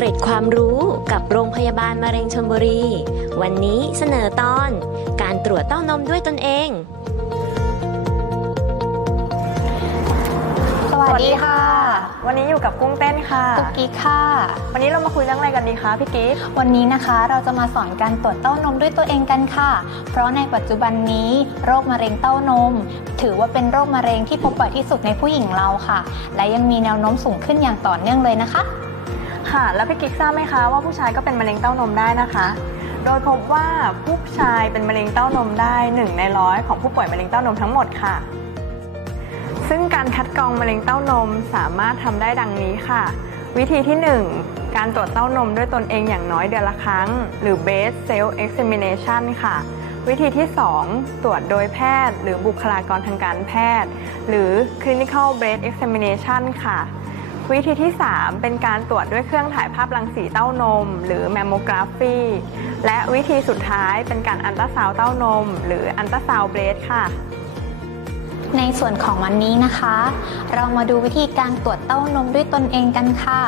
เกร็ดความรู้กับโรงพยาบาลมะเร็งชลบุรี วันนี้เสนอตอน การตรวจเต้านมด้วยตนเอง สวัสดีค่ะ วันนี้อยู่กับกุ้งเต้นค่ะ กุ๊กกิ๊กค่ะ วันนี้เรามาคุยเรื่องอะไรกันดีคะพี่กิ๊กวันนี้นะคะเราจะมาสอนการตรวจเต้านมด้วยตัวเองกันค่ะ เพราะในปัจจุบันนี้โรคมะเร็งเต้านม ถือว่าเป็นโรคมะเร็งที่พบบ่อยที่สุดในผู้หญิงเราค่ะ และยังมีแนวโน้มสูงขึ้นอย่างต่อเนื่องเลยนะคะ ค่ะ แล้วพี่กิ๊กทราบไหมคะว่าผู้ชายก็เป็นมะเร็งเต้านมได้นะคะ โดยพบว่าผู้ชายเป็นมะเร็งเต้านมได้หนึ่งในร้อยของผู้ป่วยมะเร็งเต้านมทั้งหมดค่ะ ซึ่งการคัดกรองมะเร็งเต้านมสามารถทำได้ดังนี้ค่ะ วิธีที่ 1 การตรวจเต้านมด้วยตนเองอย่างน้อยเดือนละครั้ง หรือ base cell examination ค่ะวิธีที่ 2 ตรวจโดยแพทย์ หรือบุคลากรทางการแพทย์ หรือ clinical breast examination ค่ะ วิธีที่ 3 เป็นการตรวจด้วยเครื่องถ่ายภาพรังสีเต้านม หรือ mammography และวิธีสุดท้ายเป็นการอันตราซาวเต้านม หรืออันตราซาวเบรดค่ะ ในส่วนของวันนี้นะคะ เรามาดูวิธีการตรวจเต้านมด้วยตนเองกันค่ะ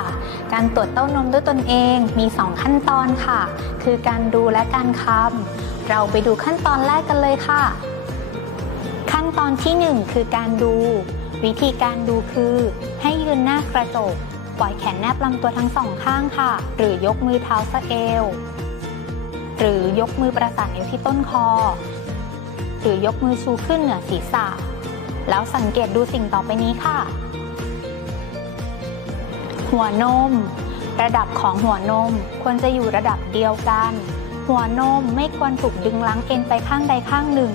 การตรวจเต้านมด้วยตนเองมี 2 ขั้นตอนค่ะ คือการดูและการคำเราไปดูขั้นตอนแรกกันเลยค่ะ ขั้นตอนทีหนึ่1 คือการดู วิธีการดูคือ ให้ยืนหน้ากระจก ปล่อยแขนแนบลำตัวทั้งสองข้างค่ะ หรือยกมือเท้าสะเอว หรือยกมือประสานนิ้วที่ต้นคอ หรือยกมือชูขึ้นเหนือศีรษะ แล้วสังเกตดูสิ่งต่อไปนี้ค่ะ หัวนม ระดับของหัวนมควรจะอยู่ระดับเดียวกัน หัวนมไม่ควรถูกดึงล้างเอ็นไปข้างใดข้างหนึ่ง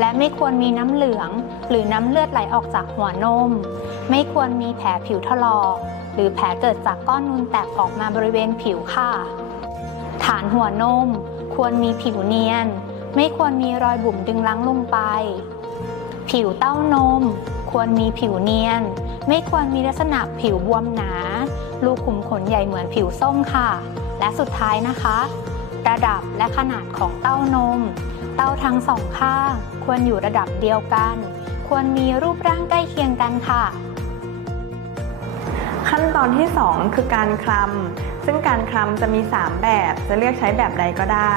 และไม่ควรมีน้ำเหลือง หรือน้ำเลือดไหลออกจากหัวนม ไม่ควรมีแผลผิวถลอกหรือแผลเกิดจากก้อนนูนแตกออกมาบริเวณผิวค่ะ ฐานหัวนม ควรมีผิวเนียน ไม่ควรมีรอยบุ๋มดึงล้างลงไป ผิวเต้านม ควรมีผิวเนียน ไม่ควรมีลักษณะผิวบวมหนาลูกขุมขนใหญ่เหมือนผิวส้มค่ะ และสุดท้ายนะคะ ระดับและขนาดของเต้านม เต้าทั้งสองข้างควรอยู่ระดับเดียวกัน ควรมีรูปร่างใกล้เคียงกันค่ะ ขั้นตอนที่ 2 คือการคลำซึ่งการคลำจะมี 3 แบบจะเลือกใช้แบบใดก็ได้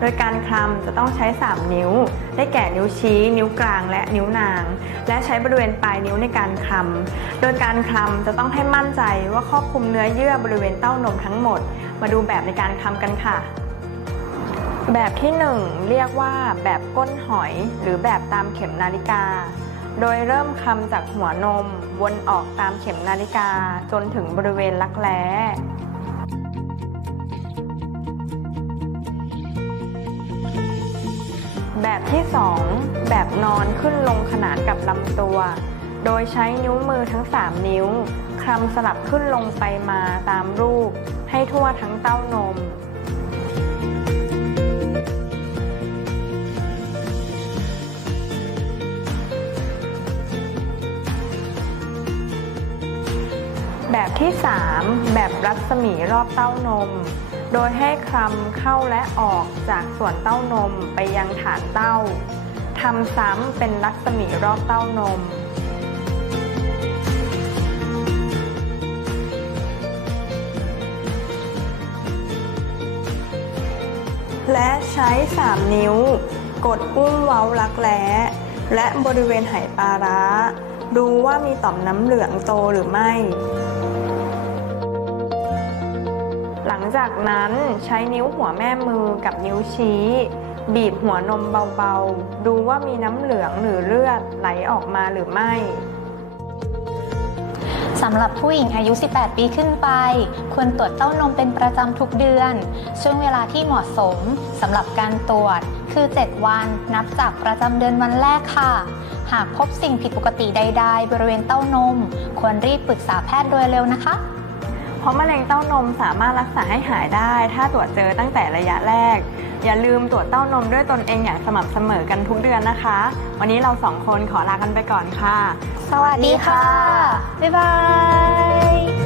โดยการคลำจะต้องใช้ 3 นิ้ว ได้แก่นิ้วชี้ นิ้วกลาง และนิ้วนาง และใช้บริเวณปลายนิ้วในการคลำโดยการคลำจะต้องให้มั่นใจว่าครอบคลุมเนื้อเยื่อบริเวณเต้านมทั้งหมด มาดูแบบในการคลำกันค่ะ แบบที่ 1 เรียกว่าแบบก้นหอยหรือแบบตามเข็มนาฬิกา โดยเริ่มคำจากหัวนมวนออกตามเข็มนาฬิกาจนถึงบริเวณรักแร้แบบที่ 2 แบบนอนขึ้นลงขนานกับลำตัว โดยใช้นิ้วมือทั้ง 3 นิ้วคลำสลับขึ้นลงไปมาตามรูปให้ทั่วทั้งเต้านม แบบที่ 3 แบบรัศมีรอบเต้านม โดยให้คลำเข้าและออกจากส่วนเต้านมไปยังฐานเต้าทำซ้ำเป็นรัศมีรอบเต้านม และใช้ 3 นิ้ว กดอุ้มเว้ารักแร้และบริเวณไหปลาร้าดูว่ามีต่อมน้ำเหลืองโตหรือไม่ งจากนั้นใช้นิ้วหัวแม่มือกับนิ้วชี้ บีบหัวนมเบาๆ ดูว่ามีน้ำเหลืองหรือเลือดไหลออกมาหรือไม่สำหรับผู้หญิงอายุ 18 ปีขึ้นไป ควรตรวจเต้านมเป็นประจำทุกเดือน ช่วงเวลาที่เหมาะสมสำหรับการตรวจ คือ 7 วันนับจากประจำเดือนวันแรกค่ะ หากพบสิ่งผิดปกติใด ๆ บริเวณเต้านม ควรรีบปรึกษาแพทย์โดยเร็วนะคะ เพราะมะเร็งเต้านมสามารถรักษาให้หายได้ ถ้าตรวจเจอตั้งแต่ระยะแรก อย่าลืมตรวจเต้านมด้วยตนเองอย่างสม่ำเสมอกันทุกเดือนนะคะ วันนี้เราสองคนขอลากันไปก่อนค่ะ สวัสดีค่ะ บ๊ายบาย